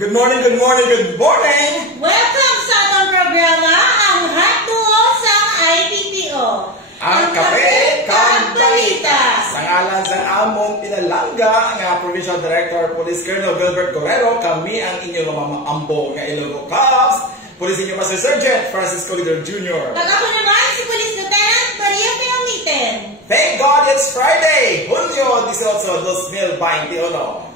Good morning, good morning, good morning! Welcome sa atong programa, ang hatuo sa IPPO. Ang kape kang balita. Sa ngalan sa among pinalangga nga Provincial Director Police Colonel Gilbert Guerrero, kami ang inyong mamaambo nga Ilonggo Cops, Police Senior Master Sergeant Francisco Lidor Jr. Ako naman si Police Lieutenant Maria Pinamitin. Thank God it's Friday, Hunyo 18, 2021.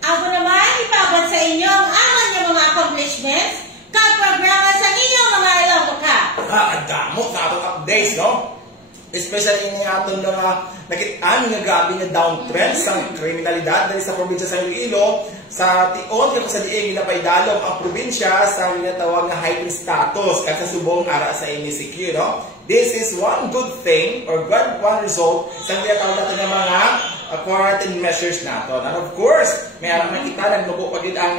Ako naman ipabot sa inyo ang amang mga accomplishments kag programa sa inyong mga Ilonggo Cops. Ang damot na itong updates, no? Especially yung atong nakitaan nga grabe nga downtrend sa kriminalidad dahil sa probinsya sa Iloilo. Sa tion kung sa dieng napaidalom ang probinsya sa ginatawag nga heightened status kag sa subong ara sa MCQ, no? This is one good thing or one result sa ginatawag natin ng mga quarantine measures nato. And of course, may ara man kita nagnubo pagid ang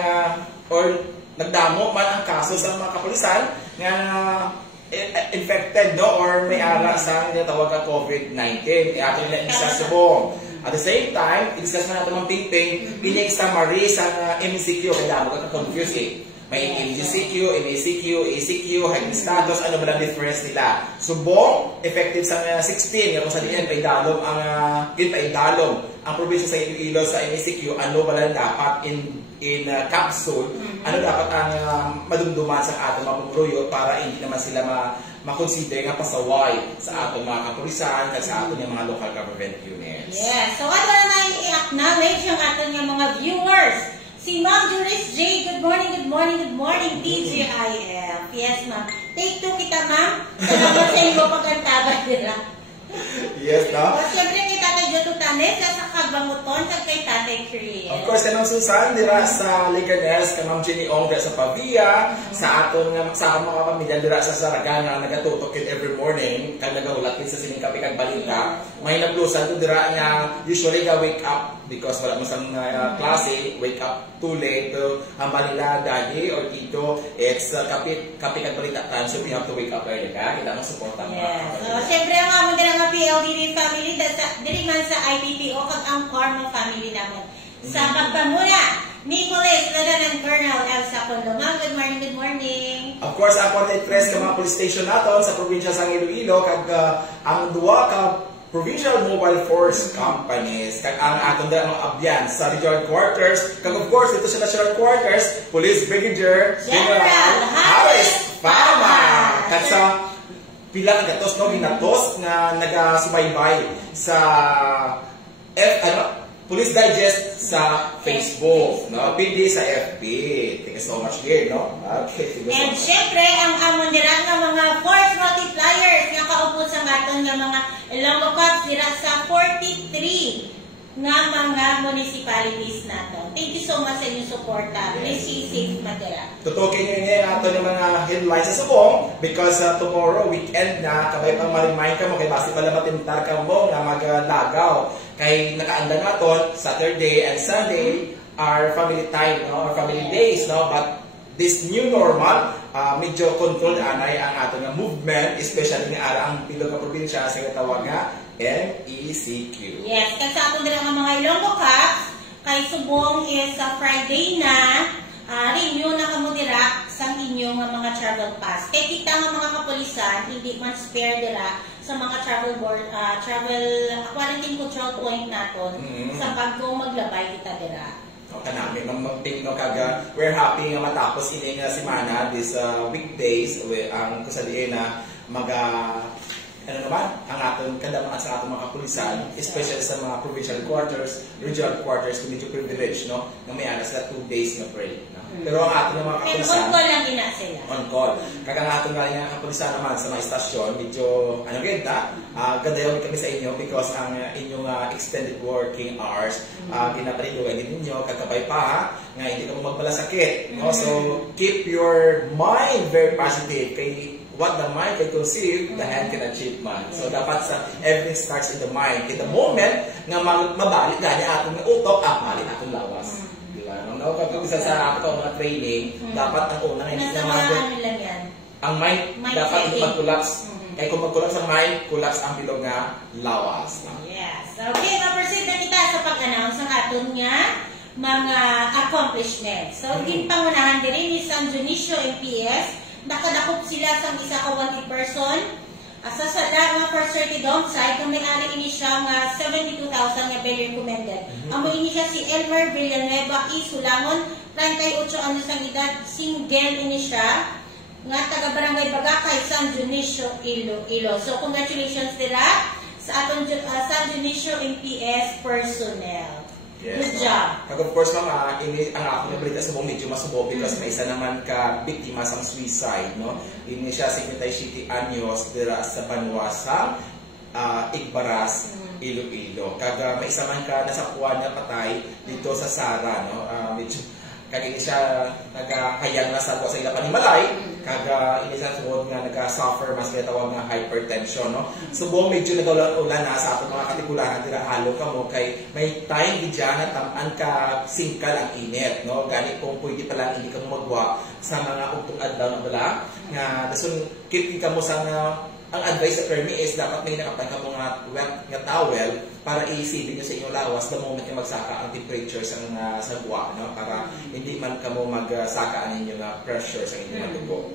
or nagdamo man ang kaso sa mga kapulisan nga infected, no, or may ara sa tinatawag na COVID-19. Ato nila isa subong. At the same time, i-discuss na natin ang ping-ping, summary sa MCQ, kaya mo ka-confuse eh. May MCQ, MACQ, ACQ, heightened status, ano ba ang difference nila? Subong, effective sa 16, kung sa diyan, paidalom ang probinsya sa Iloilo sa MACQ, ano ba lang dapat in capsule, ano dapat ang madumduman sa atong mga pagruyo para hindi naman sila makonsider nga pasaway sa atong mga kapulisan at sa atong mga local government units. Yes, so ano na i-acknowledge yung atong mga viewers. Si Ma'am Juris J, good morning, TGIF. Yes, ma'am. Take 2 kita, ma'am. Salamat sa inyo pagkantaban nila. Yes, no? O, siyempre kay Tatay Joto Tanes, sa Kabanguton, at kay Tatay Chris. Of course, kanang Susan, dira sa Liganes, ka Ma'am Jenny Ong, dira sa Pavia, sa aton sa mga pamilya, dira sa Saragan, na nagatutok every morning, kag nagahulatin sa siningkapi kag balita. May naglusan ko dira nga, usually ka wake up, because wala mo sa klase, wake up too late, ang balila, daddy, or tito, it's kapi kag balita time, so you have to wake up early ka, kita mo support ang yes. So, siyempre, ang amon din ang PLDD family, dili man sa IPPO, kag ang Cormo family naman. Sa pagpamula, Nicholas, Lieutenant Colonel Elsa Condo. Ma'am, good morning. Of course, ako ang interest ka mga police station naton sa probinsya sa Iloilo, kag ang duwa ka Provincial Mobile Force Companies, kag ang atong dalang abyan sa regional quarters, kag of course dito sa national quarters, Police Brigadier General Harris Fama. Kag sa pila nga gatos no ginatos nga nagasubaybay sa Police Digest sa Facebook, no? PD sa FB. Thank you so much, dear, no? Okay, and syempre, ang amon dira nga mga force multipliers nga kaupo sa aton nga mga Ilonggo Cops dira sa 43 nga mga municipalities nato. Thank you so much sa inyong suporta. Please stay safe, madala. Tutukin nyo yun ato yung mga headlines sa subong because tomorrow, weekend na, kabay pang ma-remind ka mo, kay basi pala matintar ka mo nga maglagaw. Kay nakaanda naton, Saturday and Sunday are family time, no? Or family days, no? But this new normal, medyo controlled anay ang ato nga movement, especially nga ara ang pilog nga probinsya sa tawag nga MECQ. Yes, kasi sa aton dira nga mga Ilonggo Cops, kay subong is sa Friday na, renew na kamo dira sa inyo nga mga travel pass. Kay kita nga mga kapulisan, hindi man spare dira sa mga travel quarantine control point naton sa bago maglabay kita dira. Okay, namin mag-take no kaga. We're happy nga matapos ini nga semana this weekdays ang kusadiin na ano naman, ang aton kadamaan sa aton mga kapulisan, especially sa mga provincial quarters, regional quarters, kung medyo privilege, no? Na may anas na 2 days na break, no? Pero ang aton mga kapulisan, on call lang ina sila. On call. Kaya ang aton nga kapulisan naman sa mga istasyon, medyo, ganda, ganda yun kami sa inyo because ang inyong extended working hours, ginapalindugan din ninyo, kagabay pa, nga hindi ka mo magmalasakit, no? So, keep your mind very positive, kay what the mind can conceive, the hand can achieve man. So, dapat sa everything starts in the mind. In the moment, nga mabalik na niya atong utok, mabalik atong lawas. Diba? No? Kapag isa sa ato mga training, dapat ang unang hindi na ang mind, dapat mag-collapse. Kaya kung mag-collapse ang mind, collapse ang bilog nga lawas. Yes. Okay, ma-proceed na kita sa pag-announce ng aton nga mga accomplishments. So, ginpangunahan din ni San Dionisio MPS, nakadakop sila sa isa ka wanted person. Sa sada nga for certain downside, kung may-ari ini siya nga 72,000 nga bail recommended. Amo ini siya si Elmer Villanueva E. Sulangon, 38 anos ang edad, single ini siya, nga taga-barangay Bagakay, San Dionisio, Iloilo. So, congratulations nila sa atong San Dionisio MPS personnel. Yes, good job. Of course, mama, ini ang ako na balita sa buong medyo masubo because may isa naman ka biktima sang suicide, no? Ini siya 57 anyos dira sa Banwasang Igbaras, Iloilo. Kaga may isa man ka nasakuan na patay dito sa Sara, no? Medyo kaya siya nagkahayang na sa ila panimalay, kaga ini sa suod nga nagka-suffer mas kaya tawag nga hypertension, no? Subong medyo nagaulan na sa atong mga katikulan dira halo ka mo kay may time gidya nga tamaan ka singkal ang init, no? Gani kung pwede pa lang hindi ka magwa sa mga ugtong adlaw na bala nga dason kit ka mo sa ang advice sa Kermi is dapat may nakapay ka mga wet nga towel para i-silid nyo sa inyong lawas the moment yung magsaka ang temperature sa sagwa, no? Para hindi man ka mo magsaka ang inyong pressure sa inyong dugo.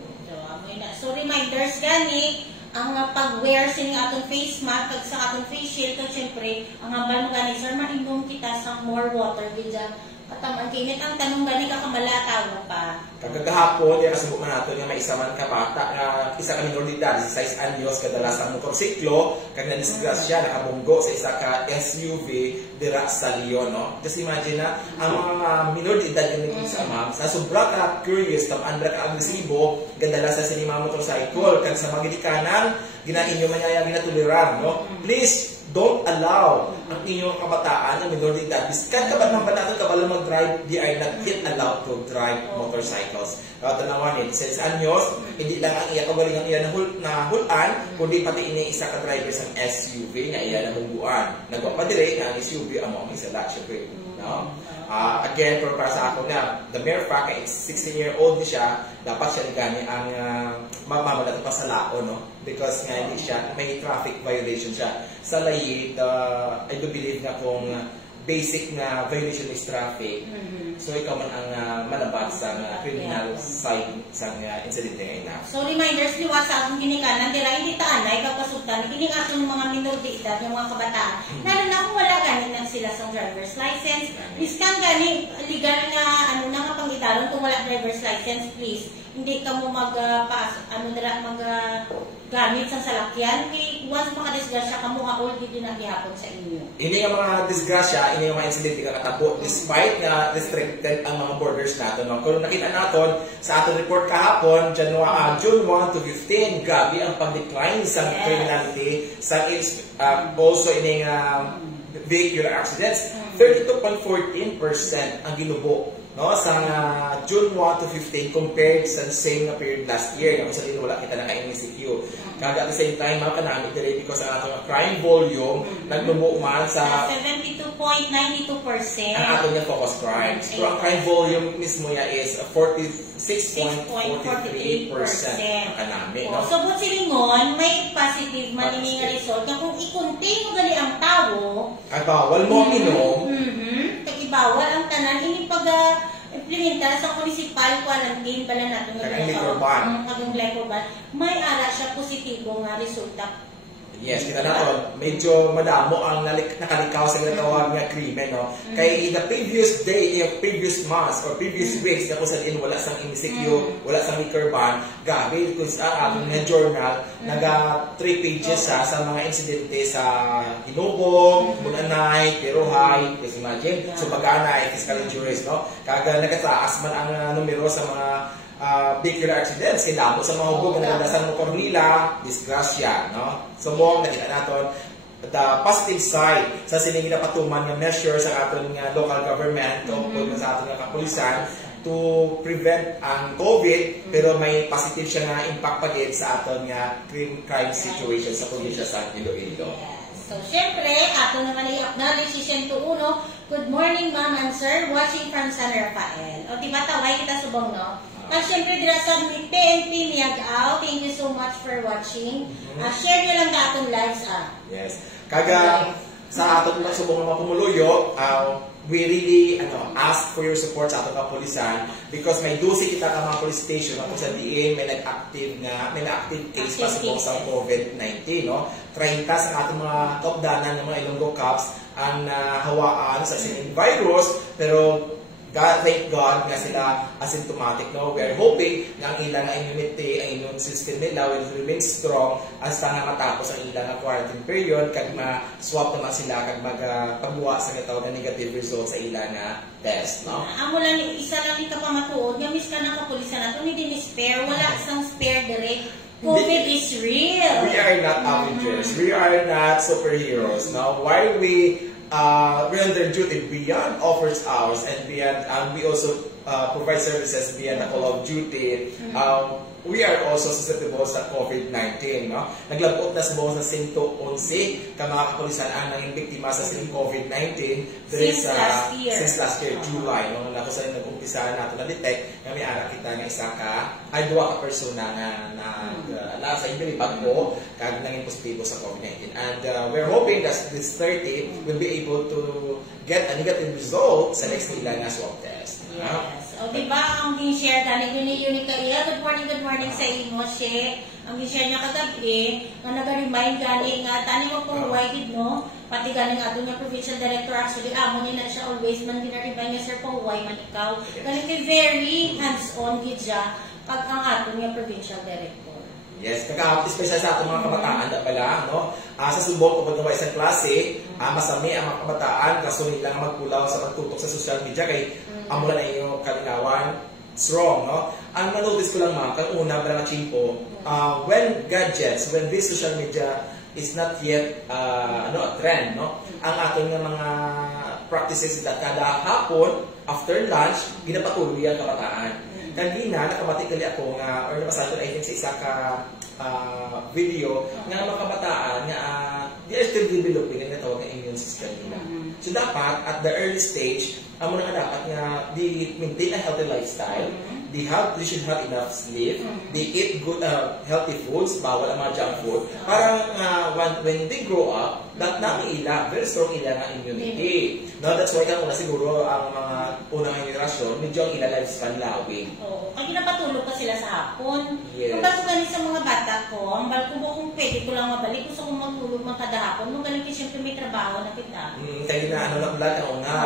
So reminders gani, ang pag-wear sa atong face mask kag sa atong face shield kag syempre ang hambal mo gani sir mainom kita sa more water bidya kataman kinit ang tanong gani ka kamalataw mo pa. Kagagahapon, yung kasubok na nato nga may isa man ka bata na isa ka minor de edad, 16 anyos, kadalas ang motorsiklo, kag na-disgrasya, nakabunggo sa isa ka SUV dira sa Leon, no? Just imagine na, ang mga minor de edad yung sa ma'am, sa sobra ka curious, tamandra ka agresibo, gadalas sa sinima motorcycle, kag sa mga gitikanan, ginainyo man yung ginatuliran, no? Please, don't allow ang inyong kabataan ng minor de edad. Biskan ka ba ng bata kabalang mag-drive, they are not yet allowed to drive motorcycles. Tanawan eh, 16 anyos, hindi lang ang iya kagaling ang iya na hulan, kundi pati ini isa ka driver sa SUV na iya na hungguan. Nagpapadire na ang SUV ang mga isa lahat, syempre. No? Again, para sa ako na, the mere fact na 16-year-old siya, dapat siya gani ang mamamalat pa sa lao, no? Because nga hindi siya, may traffic violation siya. Sa layit, I do believe na kung basic na violation is traffic, so ikaw man ang malabat sa criminal side sa incident na. So reminders liwa sa atong ginikanan, dira hindi taanay kapasutan, kining atong mga minor de edad, yung mga kabataan. Lalo na kung wala ganin lang sila sa driver's license, iskan gani legal nga ano na nga pangitaron kung wala driver's license, please. Hindi ka mo gamit sa salakyan, kay once makadisgrasya ka mo, all dito na gihapon sa inyo. Hindi nga mga disgrasya, hindi nga mga incident ka katabo, despite na restricted ang mga borders natin. No? Kung nakita natin sa ating report kahapon, June 1 to 15, grabe ang pag-decline sa criminality, sa also in vehicular accidents, 32.14% ang ginubo. No, sa June 1 to 15 compared sa same na period last year, kung sabihin wala kita naka-MCQ. Kaga at the same time, mga kanamit dire because ang atong crime volume nagnubo man sa 72.92%. ang atong focus crimes. Pero ang crime volume mismo ya is 46.43% ang kanamit. No? So, but silingon, may positive manining result. Kung i-contain mo gali ang tao, ay bawal mo minom, bawal ang tanan ini pag-implementa sa municipal quarantine pala natin ng liquor ban, may ara siya positibo nga resulta. Yes, kita naton medyo madamo ang nakalikaw sa ginatawag nga krimen, no? Kay the previous day, previous months or previous weeks na kung saan wala sang MCQ, wala sang liquor ban, gabi kung sa atong journal, naga 3 pages sa mga insidente sa Hinubog, Munanay, Peruhay, kasi imagine, so Pag-anay, fiscal injuries, no? Kaga nagataas man ang numero sa mga vehicular accidents, kinamo sa mga hubog na nagdasan mo Cornila, disgrasya, no? So mo, nakita natin the positive side sa sining napatuman nga measure sa aton nga local government o sa aton nga kapulisan to prevent ang COVID, pero may positive siya nga impact pagit sa aton nga crime situation sa probinsya sa Iloilo. So, syempre, ato naman i-acknowledge si Sento Uno. Good morning, ma'am and sir, watching from San Rafael. O, diba taway kita subong, no? At syempre, dira sa PNP Niagaw, thank you so much for watching. Share nyo lang na atong lives, Yes. Kaga sa atong subong mga pumuluyo, we really ask for your support sa atong kapulisan because may dusi kita ka mga police station ako sa diin may active case pa sa COVID-19 no 30 sa atong mga kaupdanan ng mga Ilonggo Cops ang hawaan sa sining virus pero thank God nga sila asymptomatic no we are hoping nga ang ilang immunity ang immune system nila will remain strong hasta nga matapos ang ilang quarantine period kag ma-swap naman sila kag magpagbuwa sa gitaw na negative results sa ilang test no amo lang isa lang ika pa matuod nga mis ka na kapulisan nato ni din spare wala sang spare direct COVID is real. We are not Avengers. We are not superheroes. Now, while we're under duty beyond office hours and beyond, we also provide services beyond the call of duty. We are also susceptible sa COVID-19. No? Naglabot na sa buong sa 111 ka mga kapulisan ang naging biktima sa COVID-19 since last year, July. No? Nung sa nag-umpisa natin na-detect na may ara kita ng isa ay duwa ka persona na sa inbilibag ko kag naging positibo sa COVID-19. And we're hoping that this 30 will be able to get a negative result sa next nila na swab test. Yes. O diba ang din-share gani yun kaya good morning sa imo she ang din-share niya kagabi nga nag-remind gani nga tani mo po gid no pati gani nga ato niya provincial director actually amo ni na siya always man gina-remind niya sir kung why man ikaw gani kay very hands-on gid siya pag ang ato niya provincial director. Yes, especially sa atong mga kabataan na pala, no? Sa subok ko pag isang klase, masami ang mga kabataan kaso nilang magkulaw sa pagtutok sa social media kay amo na yung kalinawan strong, no? Ang manotice ko lang mga kang una ba chimpo, when this social media is not yet a trend, no? Ang atong mga practices that kada hapon after lunch ginapatuloy ang kabataan. Kanina, nakamatikali ako nga, or nabasa ko I think sa isa ka video, nga mga kabataan nga they are still developing ang natawag na immune system nila. So dapat, at the early stage, amo na dapat nga, they maintain a healthy lifestyle, they should have enough sleep, they eat good, healthy foods, bawal ang mga junk food, para when they grow up, that na ila, very strong ila nga immunity. No, that's why kang una siguro ang mga unang generasyon, medyo ang ila lifespan lawing. Oo. Pag napatulog pa sila sa hapon, yes. Kung bago ganit sa mga bata ko, ang balko mo kung pwede ko lang mabalik, gusto kong magtulog mga kada hapon, nung ganit siyempre may trabaho na kita. Kaya na lang lahat ang una,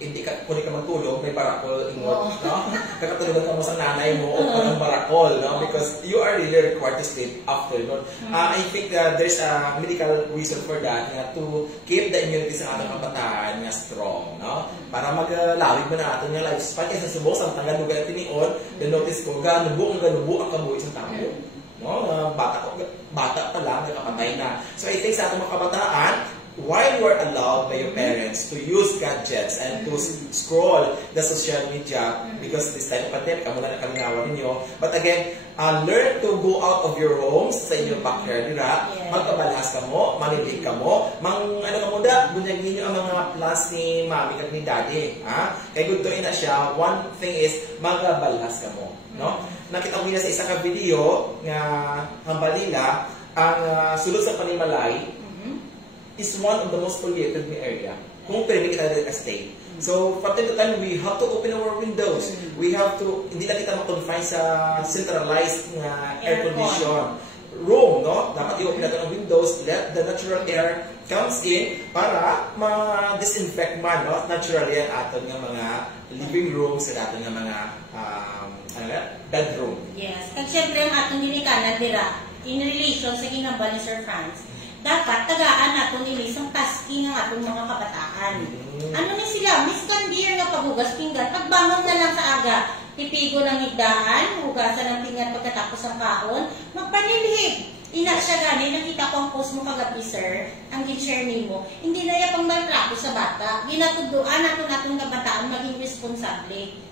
hindi ka, kung ka magtulog, may barakol ingot, no? Kakatulog ka mo sa nanay mo o ng barakol, no? Because you are really required to sleep after, no? I think there's a medical reason for that, to keep the immunity sa ating kabataan na strong, no? Para maglawig mo na ating lifespan, kasi subok sa tanggal lugar at tinion, then notice ko, ganubo ang kabuhi sa tao. No? Bata pa lang, nakapatay na. So I think sa ating mga kabataan, while you are allowed by your parents to use gadgets and to scroll the social media because this time of pandemic, amo na nakalingawan ninyo. But again, learn to go out of your homes sa inyong backyard nila. Magkabalhas ka mo, manilig ka mo, bunyagin nyo ang mga plans ni mami at ni daddy. Kaya good to na siya. One thing is, magkabalhas ka mo. No? Nakita ko nila sa isa ka video nga hambalila, ang sulod sa Panimalay, is one of the most polluted area. Kung pwede kita stay. So, from time to time, we have to open our windows. We have to, hindi lang kita ma-confine sa centralized air condition room, no? Dapat i-open natin ang windows, let the natural air comes in para ma-disinfect man, no? Naturally, ang aton ng mga living rooms, sa aton ng mga bedroom. Yes. Kag syempre, ang atong ginikanan dira, in relation sa ginambal ni Sir Franz, dapat tagaan natin ilisang taski ng atong mga kabataan. Ano ni sila? Miss Candir nga paghugas pinggan, pagbangon na lang sa aga, tipigo ng higdaan, hugasan ng pinggan pagkatapos ng kaon, magpanilhig. Ina siya gani, nakita ko ang post mo kagabi, sir, ang gin-share mo. Hindi na yan pang maltrato sa bata. Ginatuduan natin kabataan maging responsable.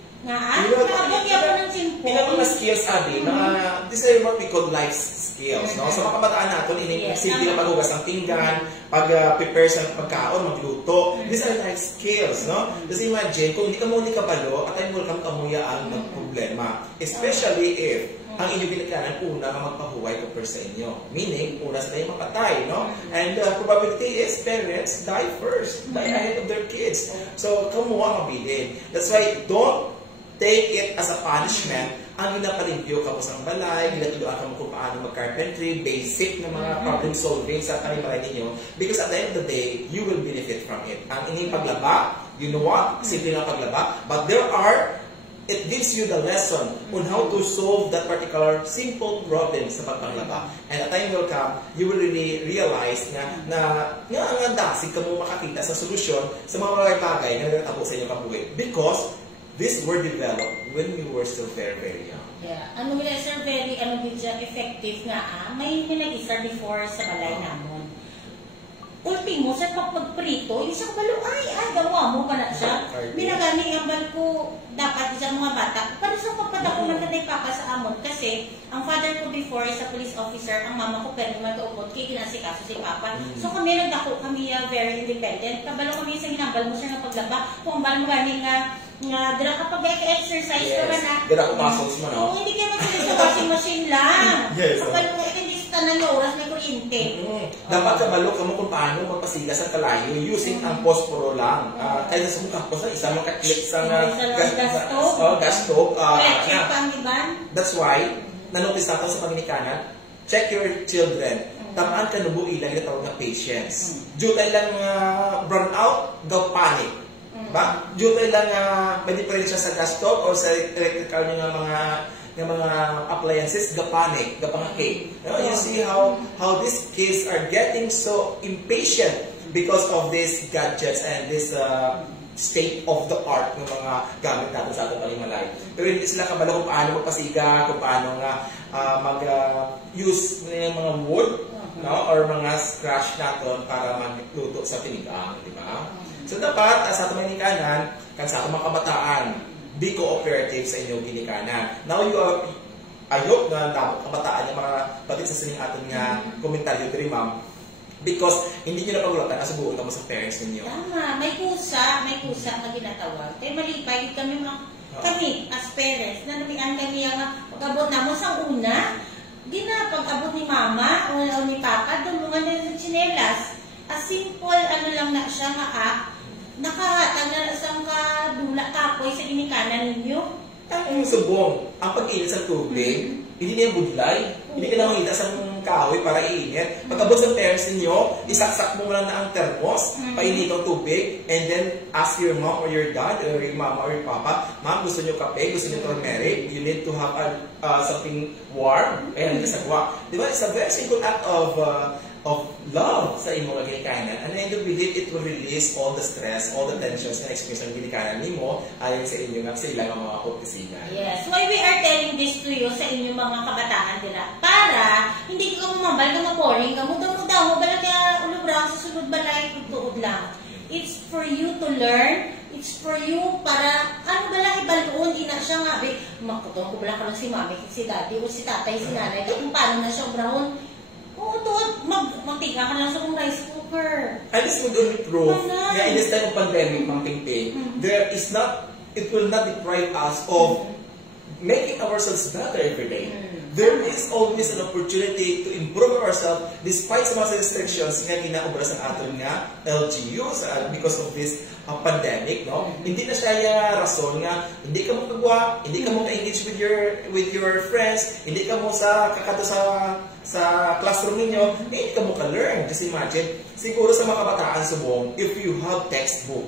Pinaka skills abi na this is what we call life skills, no? So mga kabataan natin simple na paghugas ng pinggan, pag-prepare sa pagkaon, magluto. These are life skills, no? Kasi imagine kung hindi ka mo ni kabalo at ay mo kang kamuya ang problema, especially if Ang inyong ginikanan, una nga magpahuway compare sa inyo. Meaning, una sila yung mapatay, no? And the probability is parents die first, die ahead of their kids. So, kamuha mabilin. That's why, don't take it as a punishment. Ang ginapalimpyo ka mo sa balay, ginatuluan ka mo kung paano mag-carpentry, basic na mga problem solving sa kanibalay ninyo. Because at the end of the day, you will benefit from it. Ang inyong paglaba, you know what? Simple na paglaba. But it gives you the lesson on how to solve that particular simple problem sa pagpaglaba. And at time will come, you will really realize na ang dasig ka mo makakita sa solusyon sa mga bagay na nagtatapos sa inyong kabuhay. Because these were developed when you were still very, very young. Yeah. Ano nila, sir, very effective nga. May nag-isa before sa balay namon. Ultimo, sa pagprito, yung sa kabalo, gawa mo pa na siya. Binagani ang bal ko, dapat isang mga bata. Para sa papadako man na papa sa amon. Kasi, ang father ko before is a police officer, ang mama ko pero magkaupot, kaya ginasikaso si papa. So kami nagdako, kami very independent. Kabalo kami sa hinambal mo siya ng paglaba. Kung bal mo gani nga dira kapag exercise ka ba na? Dira ko muscles mo, no? Hindi kayo magsalit sa washing machine lang. Yes. Kabalo mo, tanan yung oras may kuryente. Dapat kabalo ka mo kung paano magpasigas ang kalayo using ang posporo lang. Kaya sa mukha ko sa isang makaklik sa gas stove. That's why, nanotice natin sa Panginikanan, check your children. Tamaan ka nubo ilang yung tawag na patience. Jutay lang burn out, daw panic. Ba? Jutay lang may diferensya sa gas stove or sa electrical ng mga appliances, gapanic, gapangake. You see how these kids are getting so impatient because of these gadgets and this state of the art ng mga gamit natin sa ating palimalay. Pero hindi sila kabalo kung paano magpasiga, kung paano nga mag-use ng mga wood, no? Or mga scratch natin para magluto sa tinigang, di ba? So dapat, sa ating Panginikanan, kang sa ating mga kabataan, be cooperative sa inyong ginikanan. Now, I hope na dapat kabataan yung mga batid sa sining atin nga komentaryo diri, ma'am. Because hindi nyo na pagulatan na subukan mo sa parents ninyo. Tama, may kusa na ginatawag. Kaya malipay kami as parents, na namian kami yung pag-abot na mo sa una, pag-abot ni mama o ni papa, dumulungan na ng chinelas. As simple, lang na siya nakahatag na isang kadula kapoy sa ginikanan ninyo. Ang subong, ang pag-init sa tubig, hindi niya budlay. Hindi ka na makita sa kahoy para iinit. Pag-abot sa parents ninyo, isaksak mo lang na ang termos, painit ang tubig, and then ask your mom or your dad, or your mama or your papa, ma'am, gusto niyo kape, gusto niyo turmeric, you need to have something warm, and kasagwa. Diba? It's a very simple act of love sa imong ginikanan, and I do believe it will release all the stress, all the tensions na experience ng ginikanan nimo ayon sa inyo nga sa ilang mga kompisigan. Yes, why we are telling this to you sa inyong mga kabataan nila, para hindi ka mabal ka maboring ka mo daw bala ka ulubrang sa sulod balay tuod lang. It's for you to learn. It's for you para bala ibaluon ina siya nga makutong ko bala ka lang si mami, si daddy o si tatay, si nanay kung paano na siya brown. Oo, magtiga ka lang sa rice cooker. And this would only prove, in this time of pandemic, Ma'am Pingping, it will not deprive us of making ourselves better every day. There is always an opportunity to improve ourselves despite sa mga restrictions nga ginaobra sa aton nga LGU because of this pandemic, no? Hindi na siya rason nga hindi ka mo kagwa, hindi ka mo ka-engage with your friends, hindi ka mo kakato sa classroom ninyo, hindi ka mo ka-learn. Just imagine, siguro sa mga kabataan subong, if you have textbook,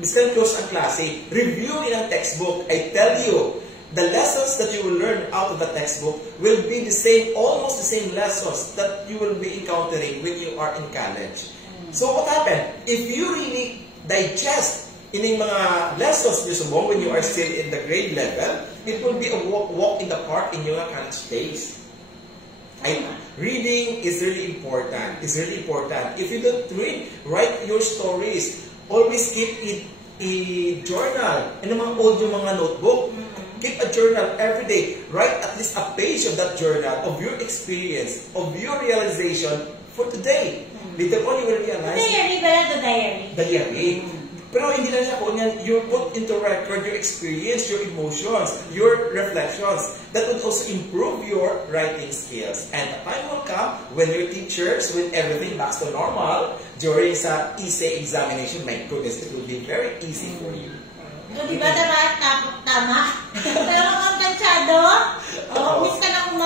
biskan close ang klase, review in ang textbook, I tell you, the lessons that you will learn out of the textbook will be almost the same lessons that you will be encountering when you are in college. So what happened? If you really digest in mga lessons nyo subong when you are still in the grade level, it will be a walk in the park in your college days. Reading is really important. It's really important. If you don't read, write your stories. Always keep it a journal. And mga old yung mga notebook. Keep a journal every day. Write at least a page of that journal, of your experience, of your realization for today. Later on, you will realize... The diary. Diary. Pero hindi lang siya po, you put into record your experience, your emotions, your reflections. That would also improve your writing skills. And the time will come when your teachers, when everything backs to normal, during sa essay examination, my goodness, it will be very easy for you. So, di ba tama? Pero ang tansyado, miss ka na kung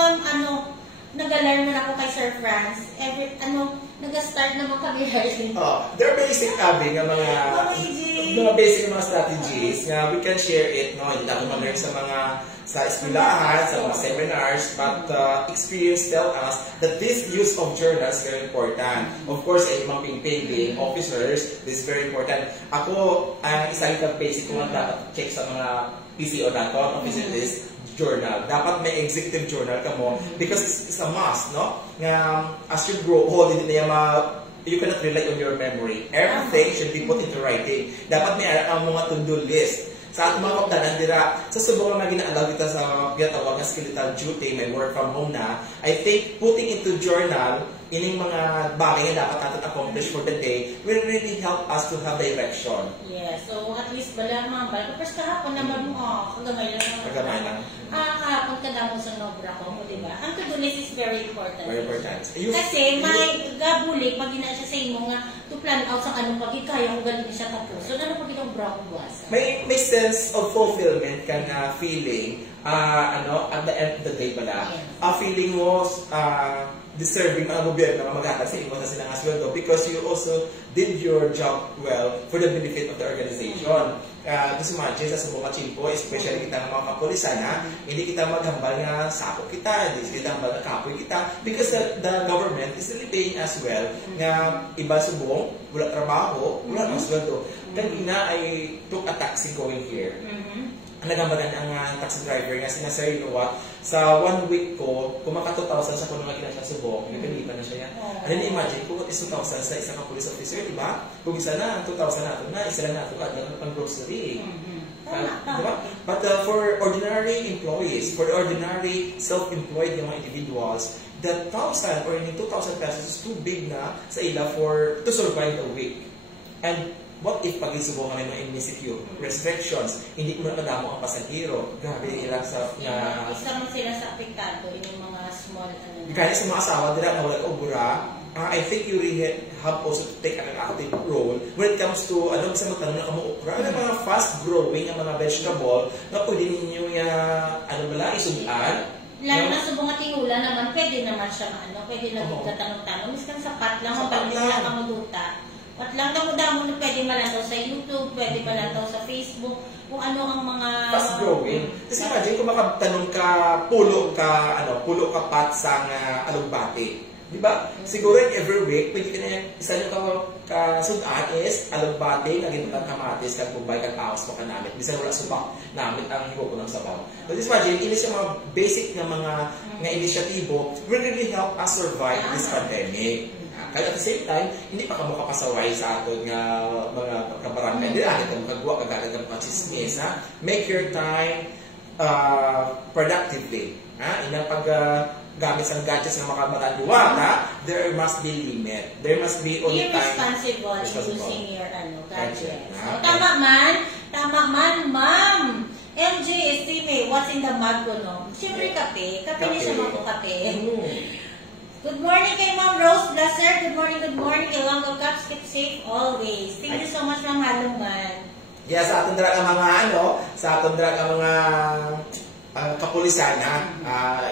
nag-alarm na ako kay Sir Franz. Nag-start naman kami writing. There are basic mga basic mga strategies na we can share it, no? Hindi natin mag-learn sa eskwelahan, sa mga seminars, but experience tell us that this use of journals is very important. Of course, ay mga being officers, this is very important. Ako, ang isang basic ko nga dapat check sa mga PCO nato, officer list, journal. Dapat may executive journal ka mo because it's a must, no? As you grow old, hindi na you cannot rely on your memory. Everything should be put into writing. Dapat may ang mga to-do list. Sa ating mga kapdanan, sa subong na ginaalam kita sa ginatawag na skeletal duty, may work from home na, I think putting into journal, ining mga bagay na dapat natin accomplish for the day will really help us to have direction. Yeah, so at least bala mga bala. Kapag kahapon naman mo, kagamay lang. Kahapon ka na mo sa nobra ko, di ba? Ang to-do list is very important. Very important. Kasi may gabulik, pag ina siya sa imo nga, to plan out sa anong pagkikaya kung galing siya tapos. So, ano pag itong bra ko buwasa? May sense of fulfillment ka na feeling, at the end of the day pala, feeling mo, deserving ang gobyerno na mag-atas sa imo na silang asweldo because you also did your job well for the benefit of the organization. Just imagine sa subong kachimpo, especially kita ng mga kapulisan, hindi kita maghambal nga sako kita, hindi kita maghambal nga kapoy kita because the government is really paying as well nga iba subong, wala trabaho, wala ang sweldo. Kanina I took a taxi going here. Nagambagan ang taxi driver nga sinasabi, you know what, sa 1 week ko, kung maka 2,000 sa kung nakita siya subok, nagpilipan na siya yan. And then imagine, kung is 2,000 sa isang police officer, diba? Kung isa na, 2,000 nato na, isa lang nato ka, pang grocery. Diba? But for ordinary employees, for ordinary self-employed yung mga individuals, that 1,000 or 2,000 pesos is too big na sa ila to survive a week. And what if pag-isubong kami mga insecure restrictions, hindi mo nakadamo ang pasahero, grabe ilang sa isa mo sila sa apektado, yung mga small kaya sa mga asawa nila na walang ubura, I think you really have also to take an active role when it comes to, sa magtanong na kamo okra, mga fast-growing ang mga vegetable na pwede ninyo isudan. Lalo na subong at tingula naman, pwede naman siya pwede na tanong-tanong, miskan sapat lang, mabalis lang kamuluta. At lang damo-damo na pwede malantaw sa YouTube, pwede malantaw sa Facebook, kung ano ang mga fast growing. Kasi imagine kung makatanong ka pulo ka pat sa alugbati. Di ba? Siguro every week, pwede ka na isa nyo kasudan is alugbati, naging kamatis, kagubay, kagpaos pa ka namin. Bisan wala subak namin ang higo ko ng sabaw. But imagine, inis yung mga basic na mga inisyatibo will really help us survive this pandemic. Kaya at the same time, hindi pa ka makapasaway sa aton nga mga kabarangay. Hindi natin ka makagawa, kagagad ng pagsismis. Make your time productively. Inang paggamit sa gadgets na makamaranduwa, there must be limit. There must be only time. Irresponsible using your gadget. Tama man, ma'am. MJ Estime, what's in the mug ko, no? Siyempre kape. Kape niya siya magkape. Good morning kay Ma'am Rose Blaser. Good morning kay Longo Caps. Keep safe always. Thank you so much, Ma'am Halungan. Yeah, sa aton dira ang mga kapulisan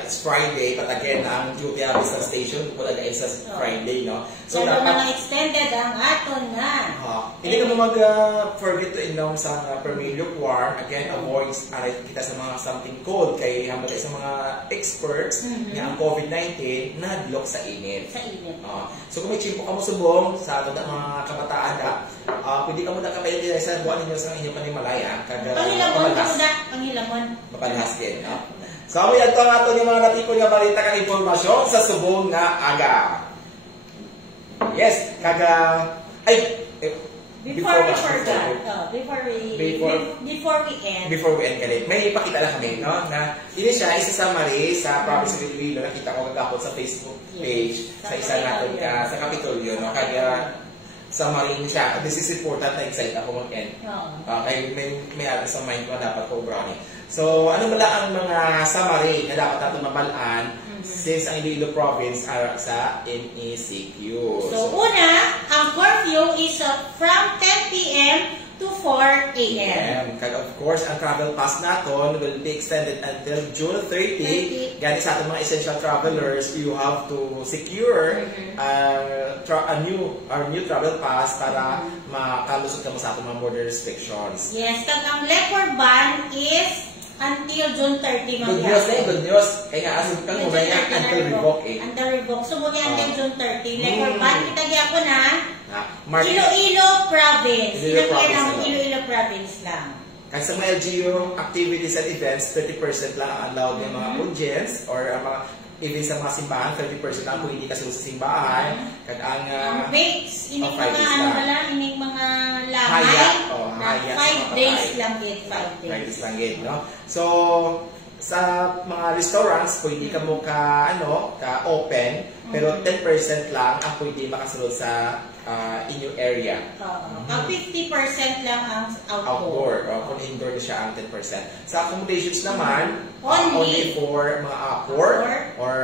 it's Friday, but again, ang duty office sa station, pula na sa Friday, no? So, dapat mga extended ang aton nga. Hindi ka mo mag-forget to inom sa Permilio Quar. Again, avoid kita sa mga something cold. Kaya hambal sa mga experts nga ang COVID-19 nadlok sa init. So, kung may chimpo ka mo subong sa aton mga kabataan pwede ka mo na kapayag sa buwan ninyo sa inyong Panimalaya. Panghilamon. Mapalhas. No? So, kami ito ang ato yung mga natipon nga balita kang informasyon sa subong na aga. Yes, before we end kalit, may ipakita lang kami, no? Na ini siya, isa summary sa province of Iloilo, nakita ko kagapon sa Facebook page, sa isa natin sa Kapitolyo, no? Kaya, sa marine siya. This is important na excited ako mag-end. Kaya may alas sa mind ko na dapat ko brownie. So, ano pala ang mga summary na dapat natin mabalaan since ang Iloilo province ay sa MECQ? So, una, ang curfew is from 10 p.m. to 4 a.m. Kaya of course, ang travel pass natin will be extended until June 30. Gani sa ating mga essential travelers, you have to secure a new travel pass para makalusot ka mo sa ating mga border restrictions. Yes, kag ang liquor ban is until June 30. Good news eh, good news. Kaya nga, asong kang umaya until revoke eh. Until revoke. So, muna until June 30. Liquor ban, kita niya ako na Iloilo province. Pinapaya naman Iloilo province lang. Kasi sa mga LGU activities and events, 30% lang ang allowed ng mga audience or mga even sa mga simbahan, 30% lang kung hindi kasi sa simbahan. Ang rates, ining mga ano pala, ining mga lamay, 5 days lang din, 5 days lang din, no? So, sa mga restaurants, pwede ka mo ka-open, pero 10% lang ang pwede makasunod sa inyong area. Ang 50% lang ang outdoor. Kung indoor na siya ang 10%. Sa accommodations naman, only for mga APOR or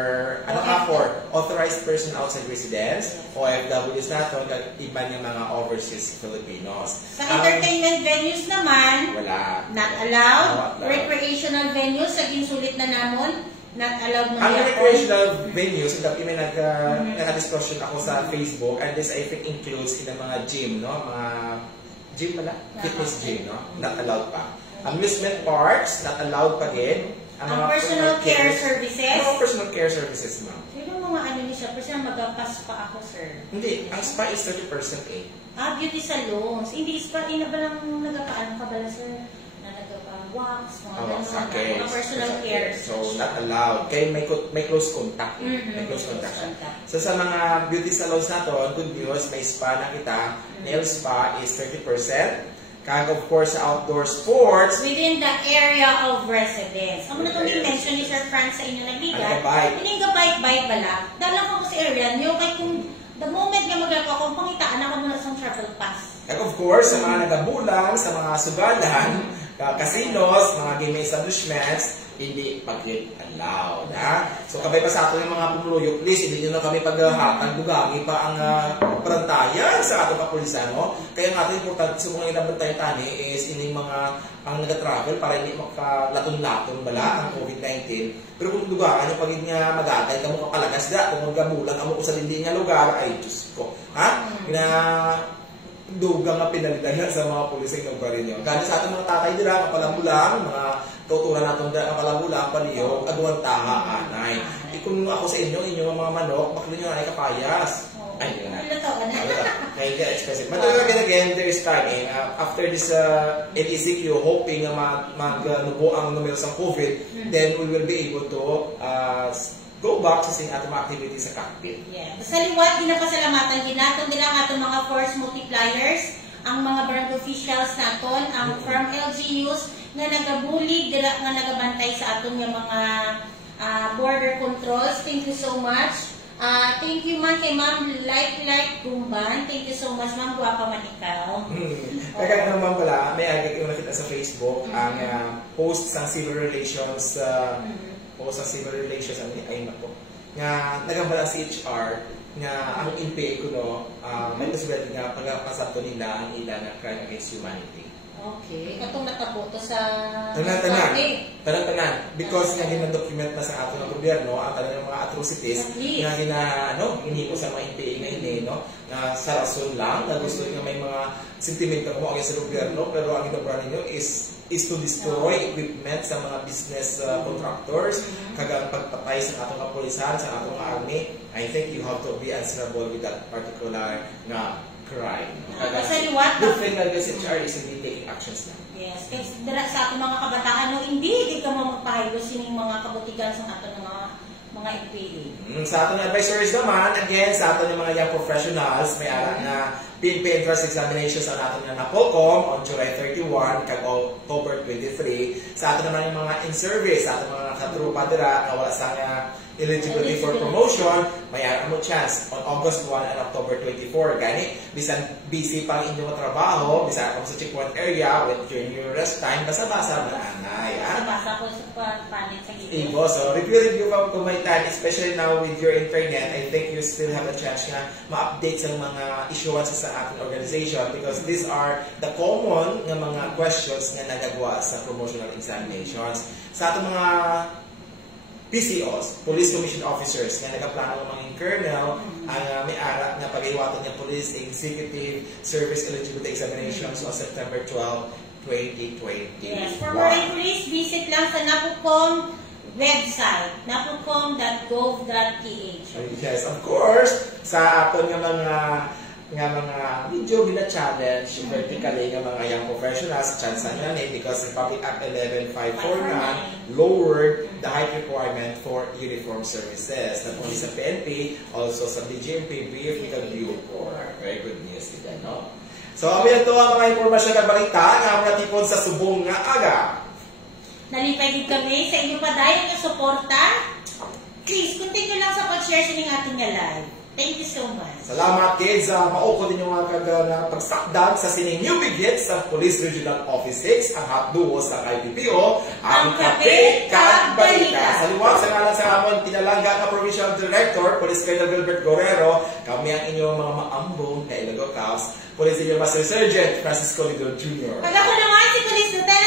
APOR? Authorized person outside residence, OFWs natin, at iba ng mga overseas Filipinos. Sa entertainment venues naman, wala. Not allowed. Recreational venues, saging sulit na namon, not allowed mo ang recreational venues, may nag-discussion ako sa Facebook, and this I think includes in the mga gym, no? Mga gym pala? Fitness gym, no? Not allowed pa. Amusement parks, not allowed pa din. Ang personal care services? Ano personal care services, ma'am? Sino mga ano niya siya? Kasi magapas pa ako, sir. Hindi. Ang spa is 30% eh. Beauty salons. Hindi spa. Ina ba lang nagkakaan ka ba, sir? Na nagkapa-wax, mga okay. Mga personal care. So, not allowed. Kaya may close contact. May close contact. So, sa mga beauty salons natin, good news, may spa na kita. Nail spa is 30%. Kaya of course, sa outdoor sports, within the area of residence. Ang muna itong i-mention ni Sir Franz sa inyo nagligat, hindi nga bike-bike bala. Dalang ako sa area niyo, kaya kung the moment nga magagawa kung pangitaan ako muna sa travel pass. And of course, sa mga nagabulang, sa mga sugalan, casinos, mga gaming establishments, hindi pag-allowed. So, kabay pa sa atin yung mga pumuluyo, please, hindi nyo na kami paghatag, dugami pa ang parantayan sa ating kapulisan. No? Kaya nga ating importante sa mga inabantayan tani is ini mga ang nag-travel para hindi makalaton-laton bala ang COVID-19. Pero kung dugaan yung pagiging magatay, kamo kapalagas da, kung magabulang, amo ko sa hindi nga lugar, ay Diyos ko. Dugang na pinalitan sa mga pulising ng barin nyo. Gano'n sa ating mga tatay nila, kapalamulang, mga tuturan natin dyan, kapalamulang, paliyog, agawang taha, anay. Kung ako sa inyo, inyong mga manok, bakit nyo ay kapayas? Ay, yun na. Kaya expensive. But again, there is timing. After this MECQ, hoping na magnubo ang numero sa COVID, then we will be able to go back sa ating mga activities sa cockpit. Yeah. Sa liwat, ginapasalamatan ginatong nila ang atong mga force multipliers, ang mga brand officials naton, ang from LGUs nga nagabulig, nga nagabantay sa atong mga border controls. Thank you so much. Thank you man kay Ma'am Like Gumban. Thank you so much, Ma'am. Guwapa man ikaw. Kaya naman pala, may agad yung nakita sa Facebook, ang post ng civil relations ay nako nga nagambala si HR nga ang NPA ko may possibility nga pagpasato nila ang ilan na crime against humanity. Okay. Katong natabo to sa tanan because nga gina-document na sa ato ng gobyerno ang tanan mga atrocities nga inipo sa mga NPA na ini na sa rason lang na gusto nga may mga sentimento mo against sa gobyerno pero ang ginagawa ninyo is to destroy equipment sa mga business contractors, kagang pagpatay sa atong kapulisan, sa atong army. I think you have to be answerable with that particular crime. Good thing that this HR is really taking actions now. Yes, kasi sa atong mga kabataan, hindi ka mo magpahilo sining mga kabutigan sa atong mga NPA. Sa atong advisories naman, again, sa atong mga young professionals, may ara na PNP entrance examinations ang ato na Napolcom on July 31 kag October 23. Sa ato naman yung mga in-service, sa ato mga katrupa dira na wala sa eligibility for promotion, mayroon mo chance on August 1 and October 24. Gani, bisan busy pa ang inyong trabaho, bisan ako sa checkpoint area, with your new rest time, basa-basa na anay. Basa ko sa palit sa gito. Ibo, so review pa kung may time, especially now with your internet, I think you still have a chance na ma-update sa mga issuances sa ating organization because these are the common nga mga questions nga nagagawa sa promotional examinations. Sa ating mga PCOs, Police Commission Officers, nga nagaplano ng mga colonel, ang may-ara na pag-iwatan niya Police Executive Service Eligibility Examinations on September 12, 2020. Yes, for more information, visit lang sa NAPOCOM website, napocom.gov.ph. Yes, of course, sa aton nga mga video gina-challenge vertically ng mga young professionals, chance na yan because Republic Act 11549 lowered the height requirement for uniform services. Not only sa PNP, also sa DGMP, BF, Legal Corps. Very good news din, no? So, amin ito ang mga informasyon na balita nga matipon sa subong nga aga. Nalipay din kami sa inyo pa dahil ng suporta. Please, continue lang sa pag-share sa ating live. Thank you so much. Salamat kids. Maukod din yung mga pagsakdag sa sining new big hits sa Police Regional Office 6, ang hotduo sa IPPO, ang Kape Kag Balita. Sa liwag sa ngalan sa amon, tinalangga na Provincial Director, Police Colonel Gilbert Guerrero, kami ang inyong mga maambong na Ilogo Caps, Police Senior Master Sergeant Francisco Lidor Jr. Pag ako naman si Police Lieutenant